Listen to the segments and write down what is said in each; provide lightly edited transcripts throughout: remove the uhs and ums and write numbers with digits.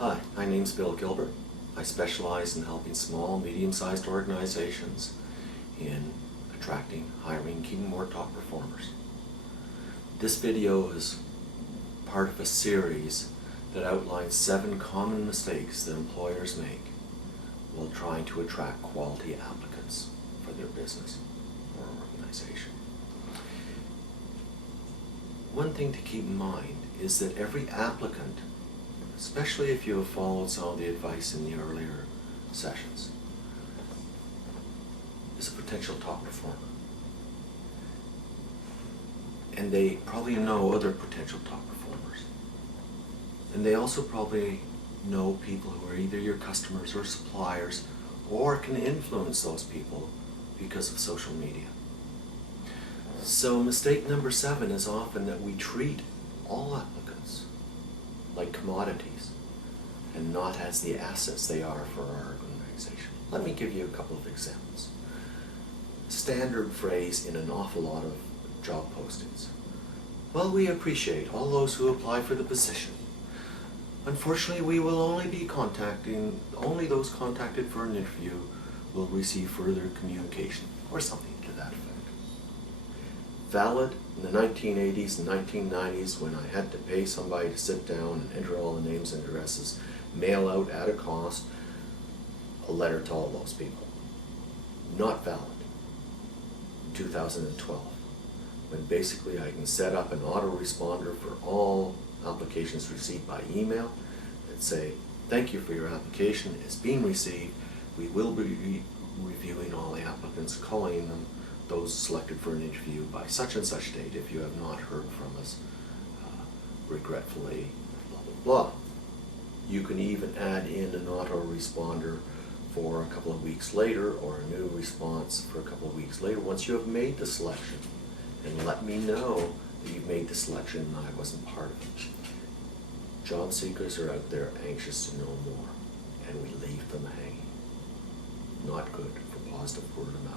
Hi, my name's Bill Gilbert. I specialize in helping small, medium-sized organizations in attracting, hiring, keeping more top performers. This video is part of a series that outlines 7 common mistakes that employers make while trying to attract quality applicants for their business or organization. One thing to keep in mind is that every applicant, especially if you have followed some of the advice in the earlier sessions, is a potential top performer. And they probably know other potential top performers. And they also probably know people who are either your customers or suppliers, or can influence those people because of social media. So mistake number 7 is often that we treat all applicants like commodities and not as the assets they are for our organization. Let me give you a couple of examples. Standard phrase in an awful lot of job postings. Well, we appreciate all those who apply for the position. Unfortunately, we will only be only those contacted for an interview will receive further communication, or something to that effect. Valid in the 1980s and 1990s when I had to pay somebody to sit down and enter all the names and addresses, mail out at a cost a letter to all those people. Not valid in 2012, when basically I can set up an autoresponder for all applications received by email that say, thank you for your application, it's being received, we will be reviewing all the applicants, calling them those selected for an interview by such and such date. If you have not heard from us, regretfully, blah, blah, blah. You can even add in an autoresponder for a couple of weeks later, or a new response for a couple of weeks later once you have made the selection, and let me know that you've made the selection and I wasn't part of it. Job seekers are out there anxious to know more, and we leave them hanging. Not good for positive word of mouth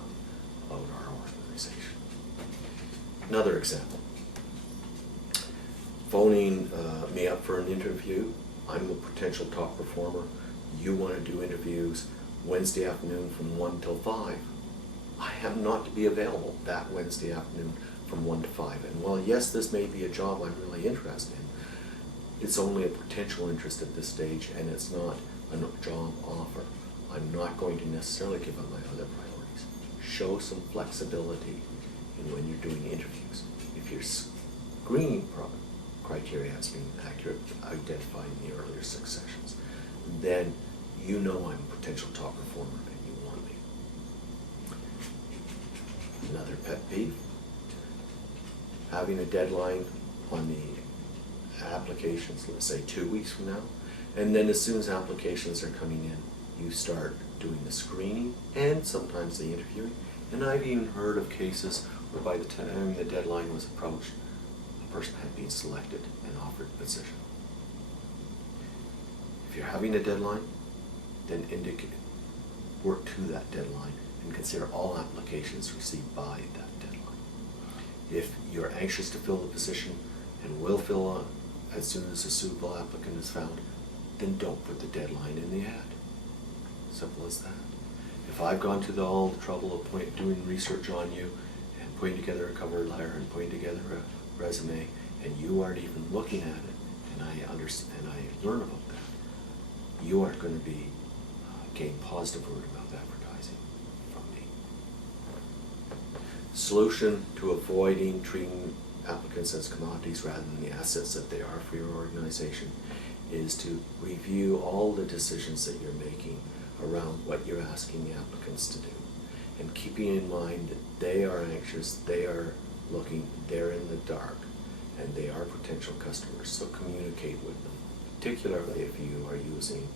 about our organization. Another example. Phoning me up for an interview. I'm a potential top performer. You want to do interviews Wednesday afternoon from 1 till 5. I have not to be available that Wednesday afternoon from 1 to 5. And while yes, this may be a job I'm really interested in, it's only a potential interest at this stage, and it's not a job offer. I'm not going to necessarily give up my other priorities. Show some flexibility in when you're doing interviews. If your screening criteria has been accurate, identified in the earlier 6 sessions, then you know I'm a potential top performer and you want me. Another pet peeve, having a deadline on the applications, let's say 2 weeks from now, and then as soon as applications are coming in, you start doing the screening and sometimes the interviewing. And I've even heard of cases where by the time the deadline was approached, a person had been selected and offered the position. If you're having a deadline, then work to that deadline and consider all applications received by that deadline. If you're anxious to fill the position and will fill as soon as a suitable applicant is found, then don't put the deadline in the ad. Simple as that. If I've gone to all the trouble of doing research on you and putting together a cover letter and putting together a resume, and you aren't even looking at it, and I understand and I learn about that, you aren't going to be getting positive word of mouth advertising from me. Solution to avoiding treating applicants as commodities rather than the assets that they are for your organization is to review all the decisions that you're making around what you're asking the applicants to do, and keeping in mind that they are anxious, they are looking, they're in the dark, and they are potential customers. So communicate with them, particularly if you are using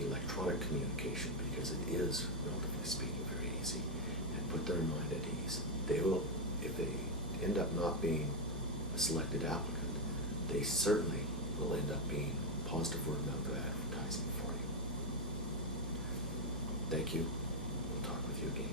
electronic communication, because it is, relatively speaking, very easy, and put their mind at ease. They will, if they end up not being a selected applicant, they certainly will end up being positive word of mouth advertising for you. Thank you. We'll talk with you again.